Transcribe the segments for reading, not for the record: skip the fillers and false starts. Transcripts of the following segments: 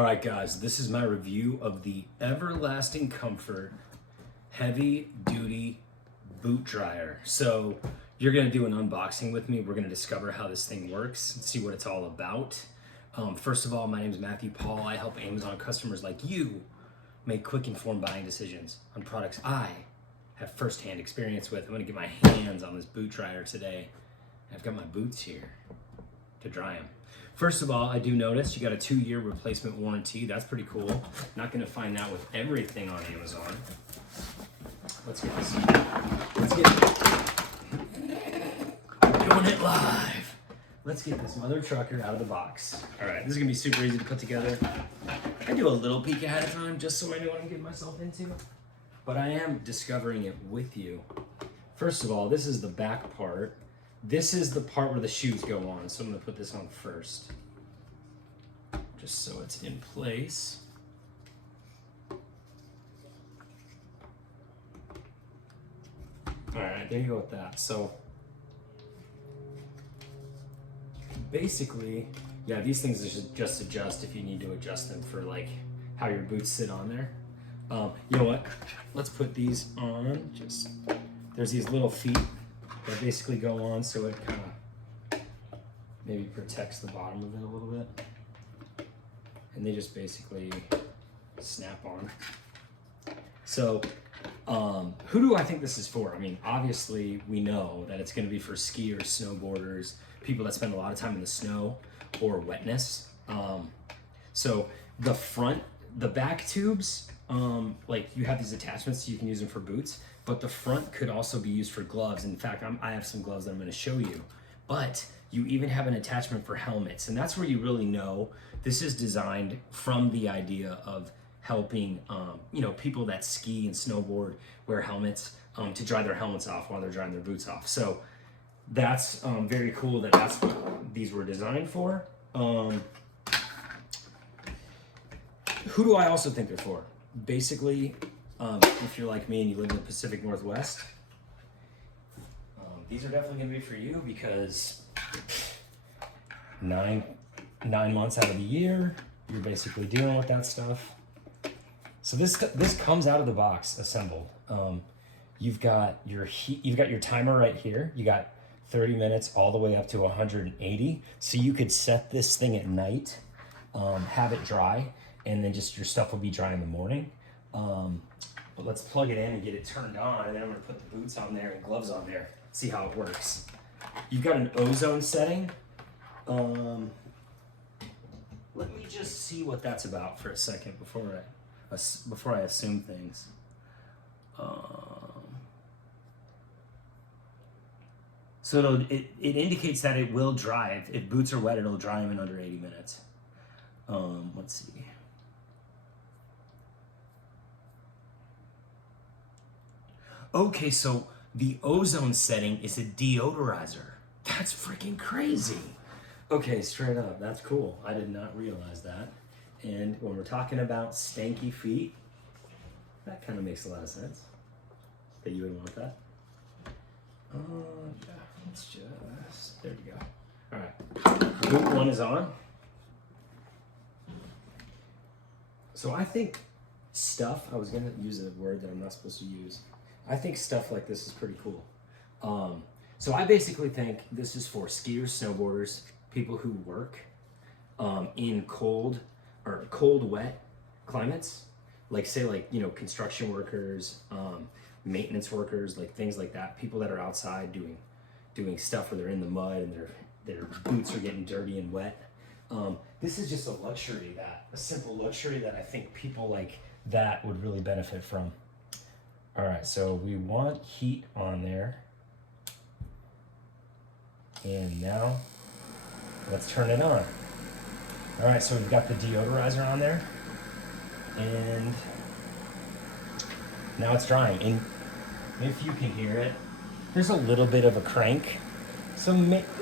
All right, guys, this is my review of the Everlasting Comfort heavy duty boot dryer. So you're gonna do an unboxing with me. We're gonna discover how this thing works and see what it's all about. First of all, my name is Matthew Paul. I help Amazon customers like you make quick, informed buying decisions on products I have firsthand experience with. I'm gonna get my hands on this boot dryer today. I've got my boots here to dry them. First of all, I do notice you got a 2-year replacement warranty. That's pretty cool. Not gonna find that with everything on Amazon. Let's get this. Let's get doing it live. Let's get this mother trucker out of the box. All right, this is gonna be super easy to put together. I do a little peek ahead of time just so I know what I'm getting myself into, but I am discovering it with you. First of all, this is the back part. This is the part where the shoes go on, so I'm gonna put this on first, just so it's in place. All right, there you go with that. So basically, yeah, these things just adjust if you need to adjust them for like how your boots sit on there. You know what? Let's put these on. There's these little feet that basically go on, so it kind of maybe protects the bottom of it a little bit. And they just basically snap on. So who do I think this is for? I mean, obviously we know that it's going to be for skiers, snowboarders, people that spend a lot of time in the snow or wetness. So the back tubes, like you have these attachments so you can use them for boots, but the front could also be used for gloves. In fact, I have some gloves that I'm going to show you, but you even have an attachment for helmets. And that's where you really know this is designed from the idea of helping, people that ski and snowboard wear helmets to dry their helmets off while they're drying their boots off. So that's very cool that that's what these were designed for. Who do I also think they're for? Basically, if you're like me and you live in the Pacific Northwest, these are definitely gonna be for you because 9 months out of the year, you're basically dealing with that stuff. So this comes out of the box assembled. You've got your timer right here. You got 30 minutes all the way up to 180. So you could set this thing at night, have it dry, and then just your stuff will be dry in the morning. But let's plug it in and get it turned on, and then I'm gonna put the boots on there and gloves on there, see how it works. You've got an ozone setting. Let me just see what that's about for a second before I assume things. So it indicates that it will dry. If boots are wet, it'll dry them in under 80 minutes. Let's see. Okay, so the ozone setting is a deodorizer. That's freaking crazy. Okay, straight up, that's cool. I did not realize that. And when we're talking about stanky feet, that kind of makes a lot of sense that you would want that. Yeah, let's just, there we go. All right, boot 1 is on. So I think I was gonna use a word that I'm not supposed to use. I think stuff like this is pretty cool. So I basically think this is for skiers, snowboarders, people who work in cold, wet climates, like say construction workers, maintenance workers, like things like that, people that are outside doing stuff where they're in the mud and their boots are getting dirty and wet. This is just a simple luxury that I think people like that would really benefit from. All right, so we want heat on there. And now let's turn it on. All right, so we've got the deodorizer on there, and now it's drying. And if you can hear it, there's a little bit of a crank. So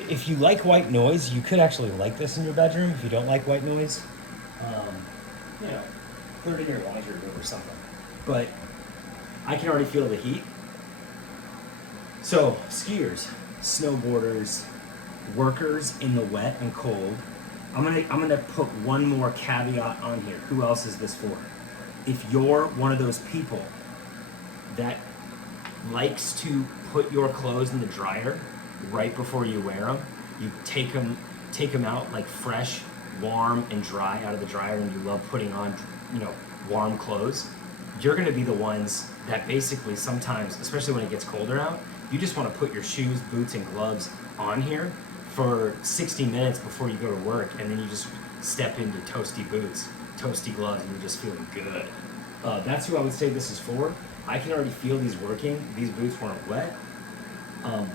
if you like white noise, you could actually like this in your bedroom. If you don't like white noise, put it in your laundry room or something. But I can already feel the heat. So skiers, snowboarders, workers in the wet and cold, I'm gonna put one more caveat on here. Who else is this for? If you're one of those people that likes to put your clothes in the dryer right before you wear them, you take them out like fresh, warm, and dry out of the dryer, and you love putting on, you know, warm clothes, you're gonna be the ones that basically sometimes, especially when it gets colder out, you just wanna put your shoes, boots, and gloves on here for 60 minutes before you go to work, and then you just step into toasty boots, toasty gloves, and you're just feeling good. That's who I would say this is for. I can already feel these working. These boots weren't wet,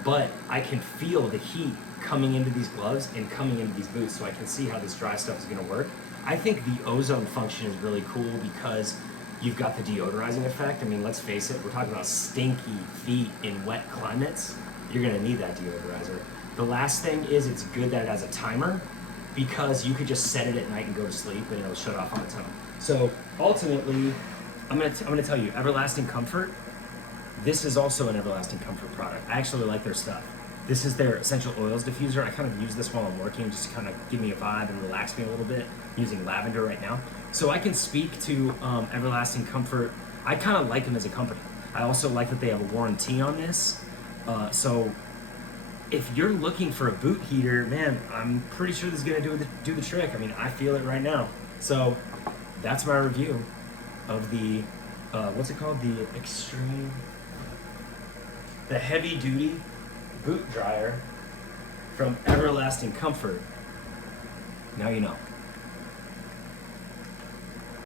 but I can feel the heat coming into these gloves and coming into these boots, so I can see how this dry stuff is gonna work. I think the ozone function is really cool because you've got the deodorizing effect. I mean, let's face it, we're talking about stinky feet in wet climates. You're gonna need that deodorizer. The last thing is it's good that it has a timer, because you could just set it at night and go to sleep and it'll shut off on its own. So ultimately, I'm gonna tell you, Everlasting Comfort, this is also an Everlasting Comfort product. I actually like their stuff. This is their essential oils diffuser. I kind of use this while I'm working, just to kind of give me a vibe and relax me a little bit. I'm using lavender right now. So I can speak to Everlasting Comfort. I kind of like them as a company. I also like that they have a warranty on this. So if you're looking for a boot heater, man, I'm pretty sure this is gonna do the trick. I mean, I feel it right now. So that's my review of the, what's it called? The heavy duty boot dryer from Everlasting Comfort. Now you know.